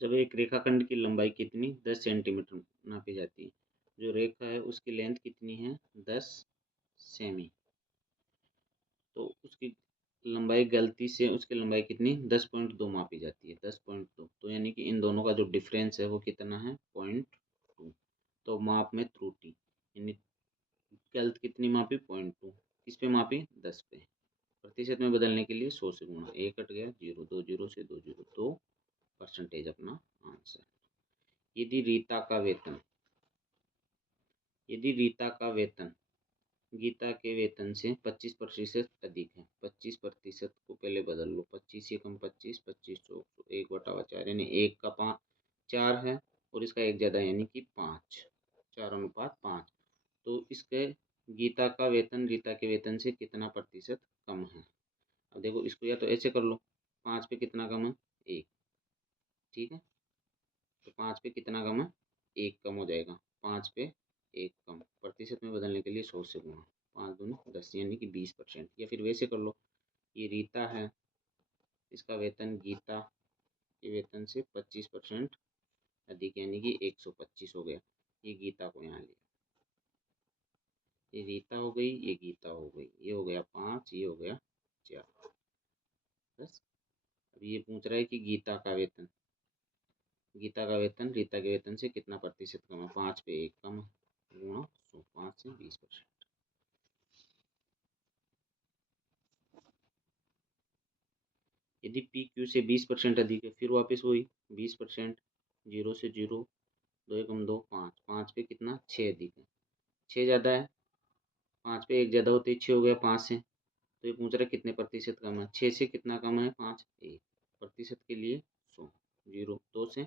जब एक रेखाखंड की लंबाई कितनी 10 सेंटीमीटर नापी जाती है, जो रेखा है उसकी लेंथ कितनी है 10 सेमी, तो उसकी लंबाई गलती से उसकी लंबाई कितनी 10.2 मापी जाती है 10.2, तो यानी कि इन दोनों का जो डिफरेंस है वो कितना है 0.2। तो माप में त्रुटि यानी गलत कितनी मापी 0.2, किस पे मापी 10 पे। प्रतिशत में बदलने के लिए 100 से गुणा, एक कट गया जीरो, 2 जीरो से 2 जीरो, तो परसेंटेज अपना आंसर। यदि रीता का वेतन गीता के वेतन से 25% अधिक है, 25% को पहले बदल लो, 25 ये कम 25, 25 चौक 1/4 यानी 1 का 5 4 है और इसका 1 ज़्यादा यानी कि 5, 4:5। तो इसके गीता का वेतन रीता के वेतन से कितना प्रतिशत कम है। अब देखो इसको या तो ऐसे कर लो, 5 पे कितना कम है 1, ठीक है, तो 5 पे कितना कम है 1 कम हो जाएगा, 5 पे 1 कम, प्रतिशत में बदलने के लिए 100 से गुणा, 5 दूनी 10 यानी कि 20%। या फिर वैसे कर लो, ये रीता है, इसका वेतन गीता के वेतन से 25% अधिक यानी कि 125 हो गया। ये गीता को यहाँ लिया, ये रीता हो गई, ये गीता हो गई, ये हो गया 5, ये हो गया 4 बस। अब ये पूछ रहा है कि गीता का वेतन रीता के वेतन से कितना प्रतिशत कम है, 5 पे 1 कम गुणा 100, 5 से 20%। यदि पी क्यू से 20% अधिक है, फिर वापस वही 20%, जीरो से जीरो, 2 एकम 2 5, 5 पे कितना 6 अधिक है, 6 ज़्यादा है, 5 पे 1 ज़्यादा होते ही 6 हो गया 5 से। तो ये पूछ रहा है कितने प्रतिशत कम है, 6 से कितना कम है 5, 1, प्रतिशत के लिए 100, जीरो 2 से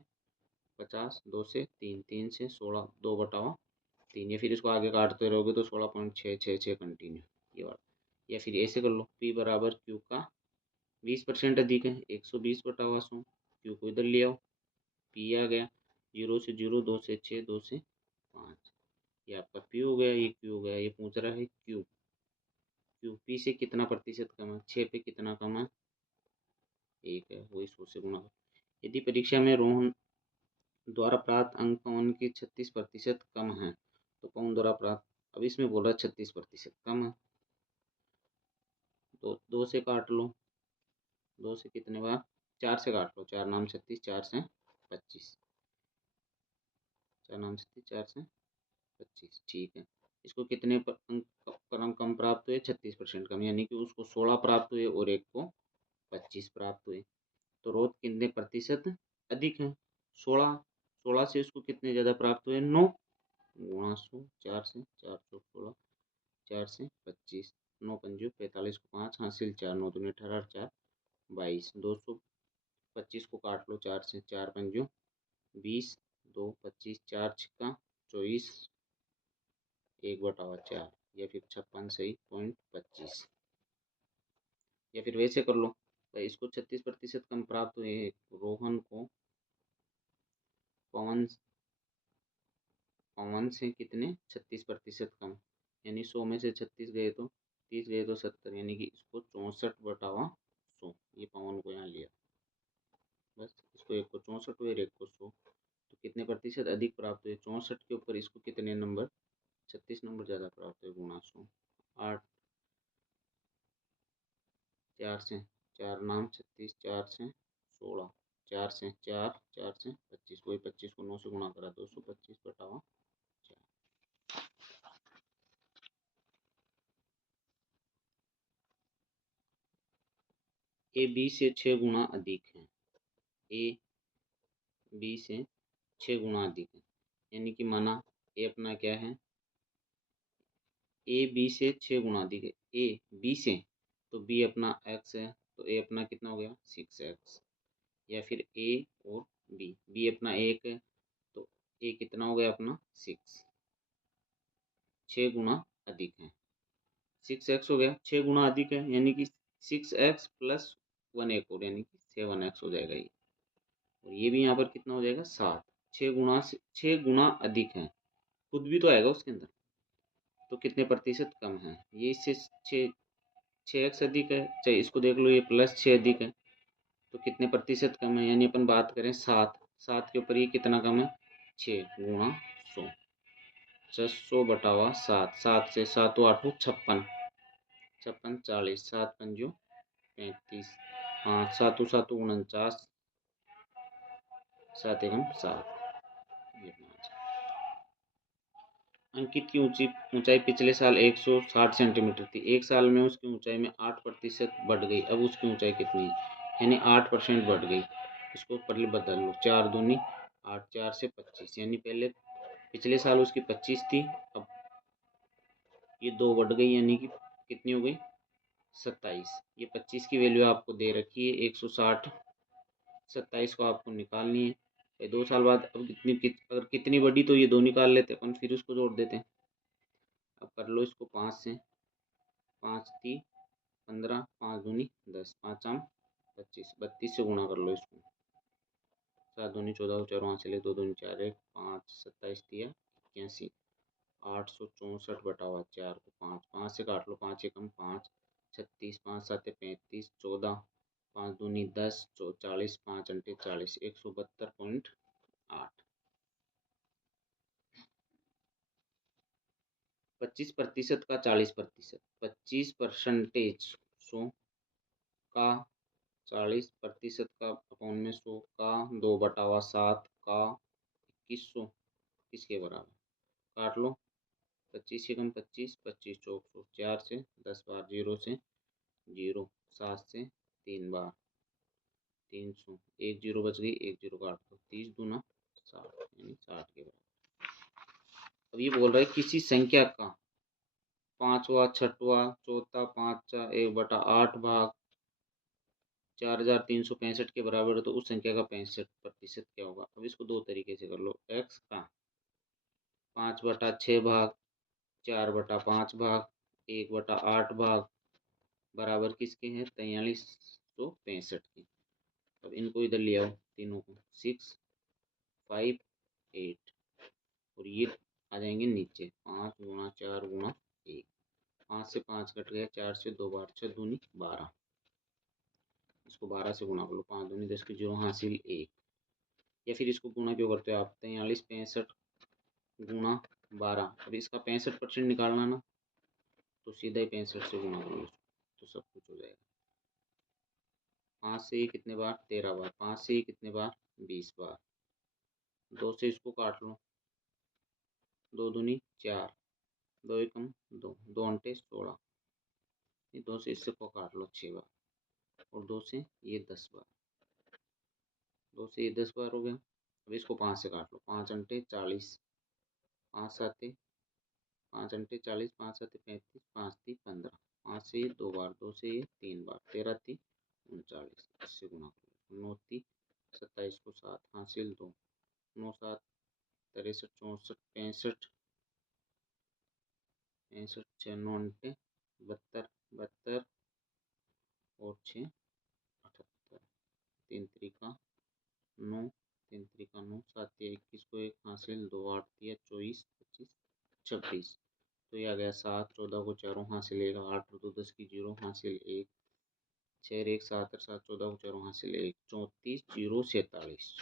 50, 2 से 3, 3 से 16, 2/3, या फिर इसको आगे काटते रहोगे तो 16.666 कंटिन्यू ये वाला। या फिर ऐसे कर लो, P बराबर Q का 20% अधिक है, 120/100, Q को इधर ले आओ, P आ गया, जीरो से जीरो, 2 से 6, 2 से 5, ये आपका P हो गया, ये Q हो गया। ये पूछ रहा है Q P से कितना प्रतिशत कम है, 6 पे कितना कम है 1 है, वही 100 से गुणा। यदि परीक्षा में रोहन द्वारा प्राप्त अंक पवन के 36% कम है, तो पवन द्वारा प्राप्त, अब इसमें बोल रहा है 36% कम है, तो 2 से काट लो, 2 से कितने बार 4 से काट लो, 4 नाम 36, 4 से 25, 4 नाम 36, 4 से 25, ठीक है। इसको कितने अंक कम प्राप्त हुए 36% कम, यानी कि उसको 16 प्राप्त हुए और एक को 25 प्राप्त हुए। तो रोध कितने प्रतिशत अधिक है 16, 16 से इसको कितने ज़्यादा प्राप्त हुए 9 गुणा 100, 4 से 4 चौक 16, 4 से 25, 9 पंजे 45 को 5 हासिल, 4 9 दूनी 18, 4 22, 225 को काट लो, 4 से 4 पंजो 20, 2 25, 4 छिक्का 24, 1/4, या फिर 56 सही 0.25। या फिर वैसे कर लो भाई, इसको 36% कम प्राप्त हुए, रोहन को पवन से कितने 36% कम, यानी 100 में से 36 गए तो 30 गए तो 70, यानी कि इसको 64/100, ये पवन को यहाँ लिया, बस इसको एक को 64 हुए, एक को 100, तो कितने प्रतिशत अधिक प्राप्त हुए 64 के ऊपर इसको कितने नंबर 36 नंबर ज़्यादा प्राप्त हुए गुणा 100, 8, 4 से 4 नाम 36, 4 से 16, 4 से 4, 4 से 25, वही 25 को 9 से गुणा करा 225/4। ए बी से 6 गुना अधिक है, ए बी से 6 गुना अधिक है, यानी कि माना ए अपना क्या है, ए बी से 6 गुना अधिक है, ए बी से, तो बी अपना एक्स है, तो ए अपना कितना हो गया 6x। या फिर ए और बी अपना 1 है, तो ए कितना हो गया अपना 6, 6 गुना अधिक है, 6x हो गया, 6 गुना अधिक है, यानी कि 6x प्लस 1 एक और, यानी कि 7x हो जाएगा ये, और ये भी यहाँ पर कितना हो जाएगा 7, 6 गुना अधिक है, खुद भी तो आएगा उसके अंदर, तो कितने प्रतिशत कम है, ये इससे 6x अधिक है, चाहे इसको देख लो, ये +6 अधिक है, तो कितने प्रतिशत कम है, यानी अपन बात करें 7, 7 के ऊपर ये कितना कम है 6 गुणा 100, 600 बटा हुआ 7, 7 से 7 8 56, 56 40, 7 पंजो 35, 5 7 7 49, 7 एकम 7। अंकित की ऊंचाई पिछले साल 160 सेंटीमीटर थी, एक साल में उसकी ऊंचाई में 8% बढ़ गई, अब उसकी ऊंचाई कितनी है, यानी 8% बढ़ गई। इसको पहले बदल लो, 4 दूनी 8, 4 से 25, यानी पहले पिछले साल उसकी 25 थी, अब ये 2 बढ़ गई, यानी कि कितनी हो गई 27। ये 25 की वैल्यू आपको दे रखी है 160, 27 को आपको निकालनी है। 2 साल बाद अब अगर कितनी बढ़ी तो ये 2 निकाल लेते अपन, फिर उसको जोड़ देते हैं। अब कर लो इसको 5 से, 5 ती 15, 5 दूनी 10, 5 आम 25, 32 से गुणा कर लो इसको, 7 दूनी 14, 4 वहाँ से ले 2 दूनी 4, 1 5, 27 दिया 81, 864 बटा हुआ 4 को 5, 5 से काट लो, 5 एकम 5, 36, 5 7 35, 14, 5 दूनी 10, 40, 5 अंटे 40, 172.8। 25% का 40%, 25% 100 का 40% का अपॉन में 100 का 2 बटा हुआ 7 का 2100 किसके बराबर, काट लो, 25 से कम 25, 25 चौक 100, 4 से 10 बार, 0 से 0, 7 से 3 बार 300, 1 0 बच गई, 1 0 काट दो, 30 दूना 60, यानी 60 के बराबर। अब ये बोल रहा है किसी संख्या का 5वां 6वां चौथा 5 1 बटा 8 भाग 4365 के बराबर है, तो उस संख्या का 65% क्या होगा। अब इसको दो तरीके से कर लो, x का 5 बटा 6 भाग 4 बटा 5 भाग 1 बटा 8 भाग बराबर किसके हैं 4365 के। अब इनको इधर ले आओ तीनों को, 6 5 8, और ये आ जाएंगे नीचे, 5 गुणा 4 गुणा 1, 5 से 5 कट गया, 4 से 2 बार, 6 दूनी 12, इसको 12 से गुणा कर लो, 5 दूनी 10 की 0 हासिल 1, या फिर इसको गुणा क्यों करते हो आप, 43 65 गुणा 12। अब इसका 65% निकालना ना, तो सीधा ही 65 से गुणा कर लो, तो सब कुछ हो जाएगा। 5 से ये कितने बार 13 बार, 5 से ये कितने बार 20 बार, 2 से इसको काट लो, 2 दूनी 4, 2 एकम 2, 2 अंटे 16, 2 से इससे को काट लो 6 बार, और 2 से ये 10 बार, 2 से ये 10 बार हो गया। अब इसको 5 से काट लो, 5 अंटे 40, 5 साते 5 अंटे 40, 5 साते 35, 5 ती 15, 5 से ये 2 बार, 2 से ये 3 बार, 13 ती 39, इससे गुणा करो, 9 ती 27 को 7 हासिल 2, 9 7 63 64 65, 65 6 9 अंटे 72, 72 और 6 78, 3 त्रिका 9, 3 त्रिका 9, 7 या 21 को 1 हासिल 2, 8 या 24 25 26, तो ये आ गया 7, 14 को 4 हासिल 1, 8 और 2 10 की 0 हासिल 1, 6 1 7 7 14 को 4 हासिल 1, 34 0 47।